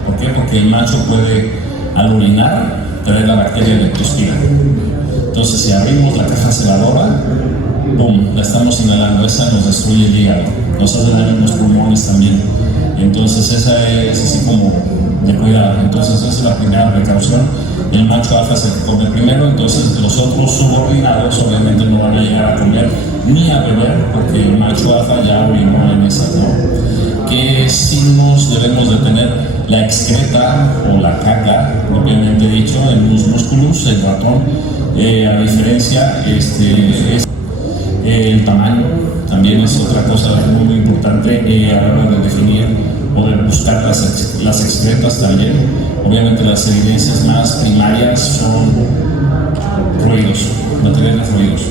¿Por qué? Porque el macho puede, al orinar, traer la bacteria leptospira. Entonces, si abrimos la caja celadora, ¡pum!, la estamos inhalando, esa nos destruye el hígado, nos hace daño en los pulmones también. Entonces esa es así como de cuidado. Entonces esa es la primera precaución. El macho alfa es el que come primero, entonces los otros subordinados obviamente no van a llegar a comer ni a beber porque el macho alfa ya orinó en esa, ¿no? ¿Qué signos debemos de tener? La excreta o la caca, propiamente dicho, en los músculos, el ratón, a diferencia, el tamaño también es otra cosa muy importante a la hora de definir o de buscar las excretas también. Obviamente las evidencias más primarias son ruidos, materiales de ruidos.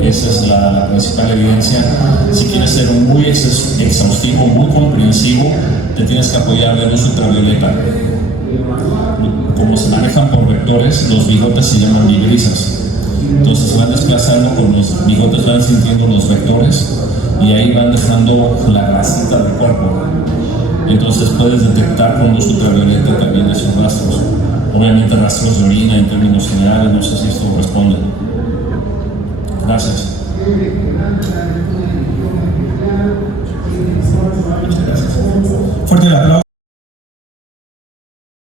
Esa es la principal evidencia. Si quieres ser muy exhaustivo, muy comprensivo, te tienes que apoyar de luz ultravioleta. Como se manejan por vectores, los bigotes se llaman vibrisas. Entonces van desplazando con los bigotes, van sintiendo los vectores y ahí van dejando la grasita del cuerpo. Entonces puedes detectar con luz ultravioleta también esos rastros. Obviamente rastros de orina en términos generales, no sé si esto responde. Gracias.